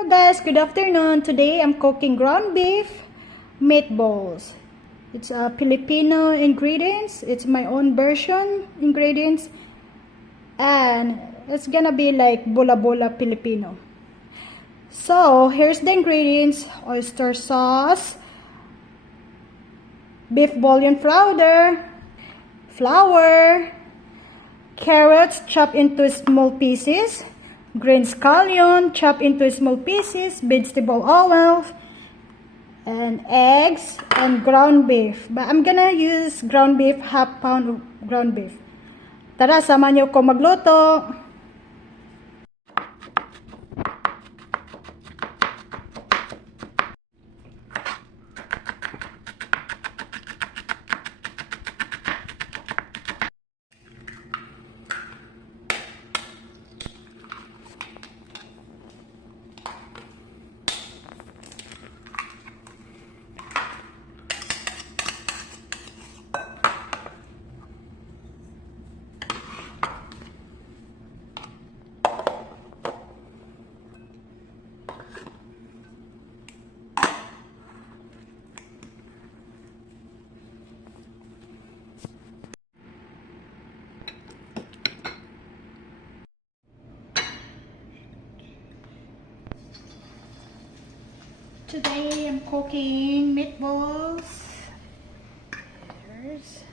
Hello guys, good afternoon. Today I'm cooking ground beef meatballs. It's Filipino ingredients. It's my own version ingredients. And it's gonna be like bola Filipino. So here's the ingredients: oyster sauce, beef bouillon flour, carrots chopped into small pieces, green scallion chopped into small pieces, vegetable oil, and eggs, and ground beef. But I'm gonna use ground beef, half pound of ground beef. Tara, sama niyo ko magluto. Today I'm cooking meatballs. Here's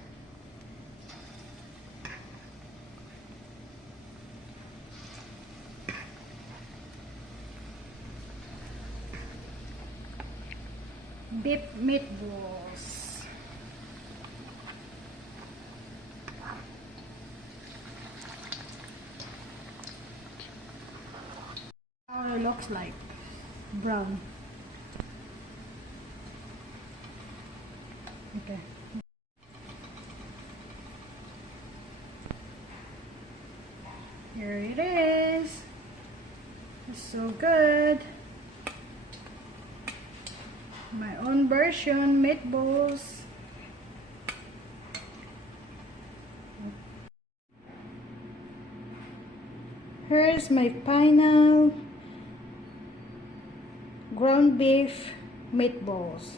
beef meatballs. How it looks like brown. Okay. Here it is. It's so good. My own version meatballs. Here's my final ground beef meatballs.